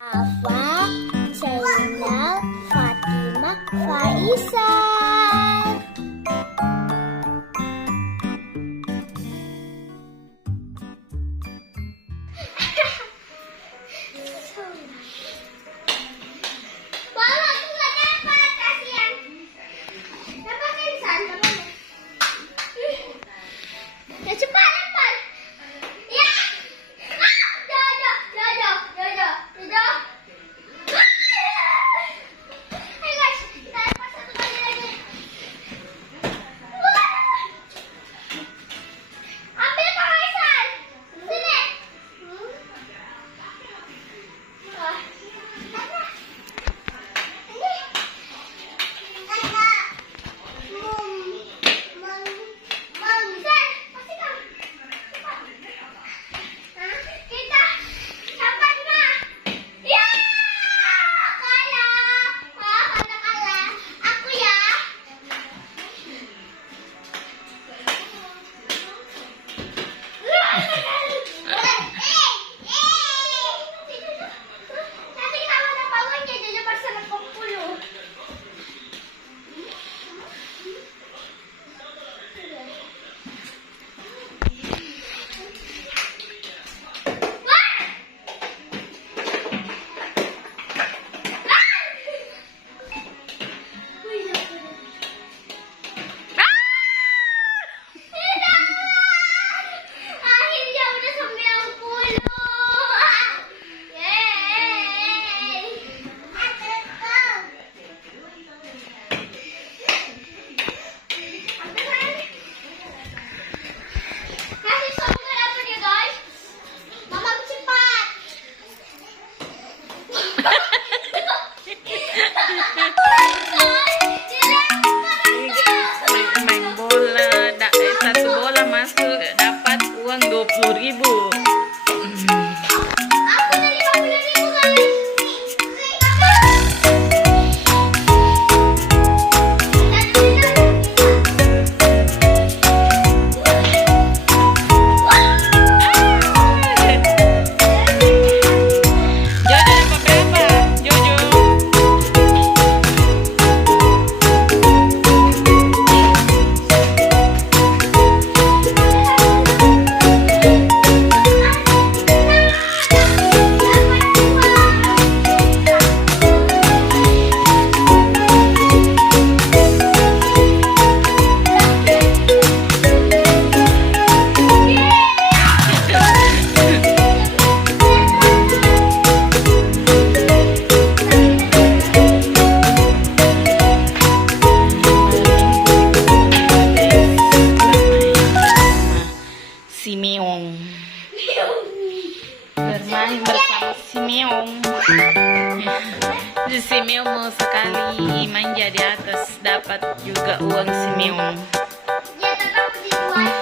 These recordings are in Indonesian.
Afa, Zainal, Fatimah, Faisal. Mama, aku nggak dapat, kasihan. Dapat Insan, dapat. Ya cepat dapat. Ya. Jojo, Jojo, Jojo, Jojo. Ayo guys, kita dapat satu kali lagi. Ambil Kak Aisan. Sini. Main bola, satu bola masuk dapat uang 20.000. Aku udah 50.000 guys. Jojo dapat berapa? Jojo. Si Meong bermain bersama si Meong. Si Meong mau sekali manja di atas dapat juga uang si Meong. Dia tetap dibuat.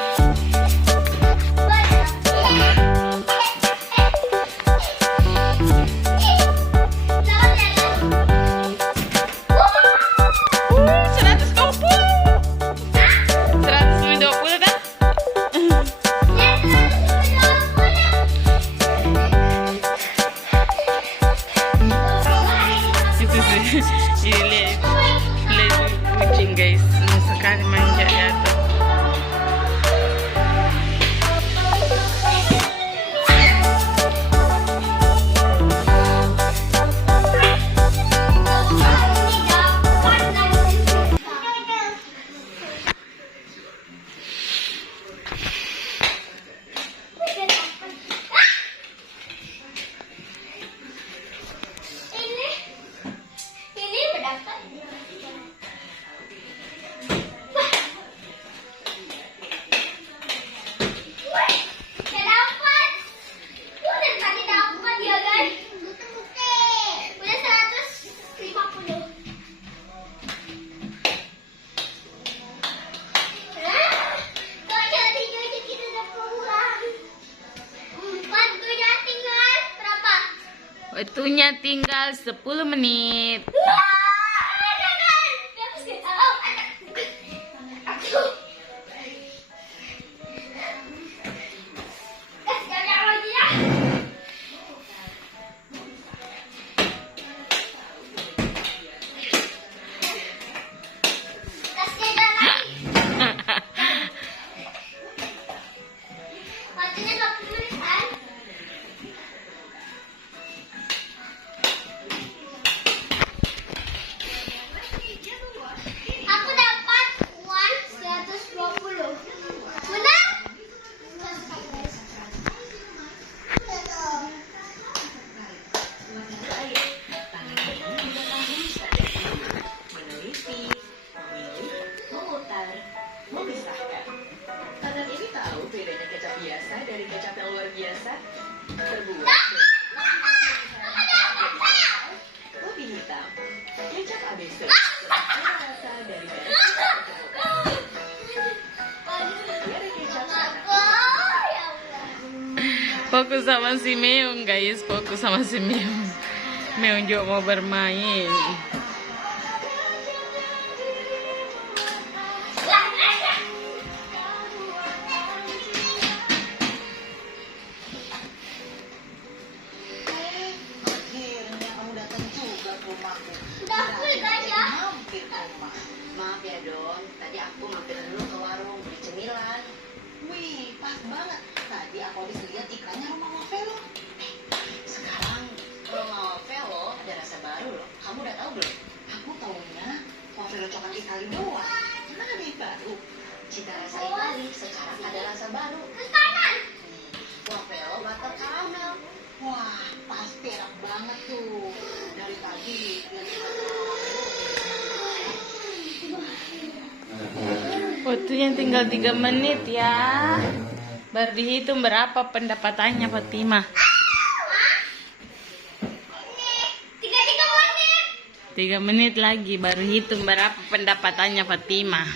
Seratus 120 dah. Itu sih, lihat kucing guys, sekali manja di atas. Ini berdapat. Saya dapat. Udah tadi dapat ya guys. Udah 150. Kok jadi kita udah pulang. 4 nya tinggal berapa? Waktunya tinggal 10 menit. kecap yang luar biasa terbuat lebih hitam. Kecap ABC rasa dari merek Biar kecap sekarang. Fokus sama si Meong guys, fokus sama si Meong. Meong juga mau bermain. Akhirnya kamu datang juga ke rumahku. Udah full guys ya. Mampir ke rumah. Maaf ya Don, tadi aku mampir dulu ke warung beli cemilan. Wih, pas banget. Tadi aku habis lihat iklannya rumah Wavelo. Sekarang Roma Velo ada rasa baru loh. Kamu udah tahu belum? Aku taunya Wavelo coklat Itali doang. Emang ada yang baru? Cita rasa Itali sekarang ada rasa baru. Ke kanan. Wavelo butter caramel. Wah, pasti enak banget tuh. Dari tadi lihat Waktunya tinggal 3 menit ya. Baru dihitung berapa pendapatannya Fatimah. 3 menit lagi baru hitung berapa pendapatannya Fatimah.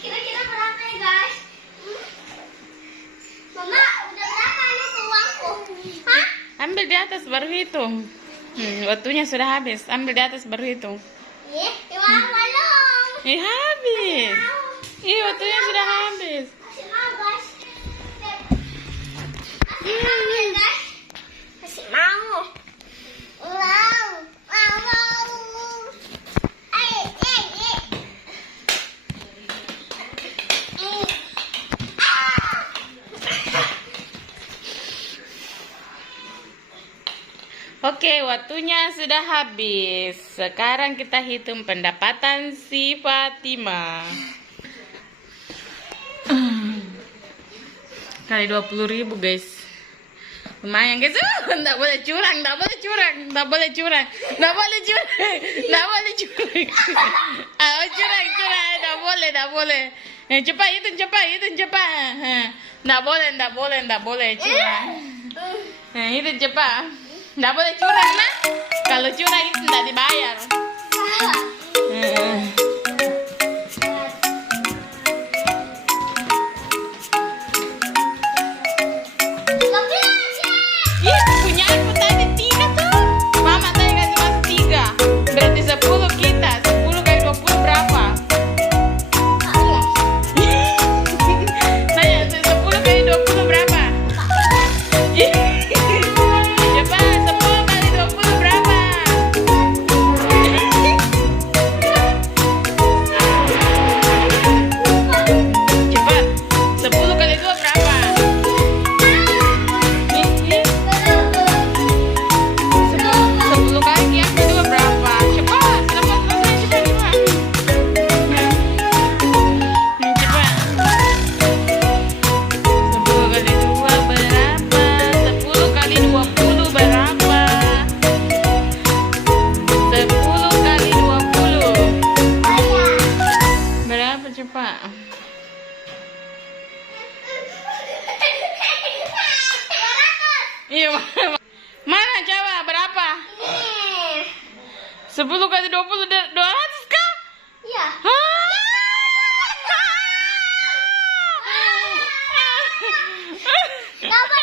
Kira-kira berapa ya guys? Mama, udah berapa nih uangku? Hah? Ambil di atas baru hitung. Waktunya sudah habis. Ambil di atas baru hitung. Ih, uang balong. Habis. Waktunya sudah habis. Masih mau guys. Masih mau ya guys. Masih mau. Wow. Wow. Ayo. Oke, waktunya sudah habis. Sekarang kita hitung pendapatan si Fatimah. Kali 20.000 guys. Lumayan guys. Nggak boleh curang. Oh, curang. Nggak boleh. Cepat hitung cepat. Nggak boleh curang. Hitung cepat. Nggak boleh curang, nah. Kalau curang itu nggak dibayar. Punya aku tadi 3 tuh. Mama tadi kasih masuk 3. Berarti 10 kita. 10 kali 20 berapa? Tanya, 10 kali 20 berapa? Coba 10 kali 20 berapa? Iya. Mana coba berapa? 10 kali 20 200 kah? Iya. Dapat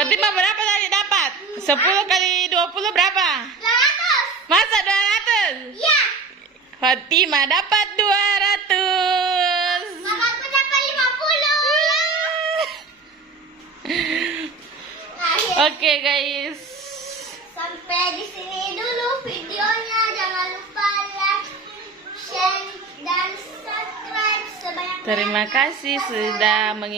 Fatima berapa tadi dapat? 10 kali 20 berapa? 200. Masa 200? Iya. Fatima dapat 200. Mamaku dapat 50. Oke guys. Sampai di sini dulu videonya. Jangan lupa like, share, dan subscribe sebanyak-banyaknya. Terima kasih sudah mengikuti.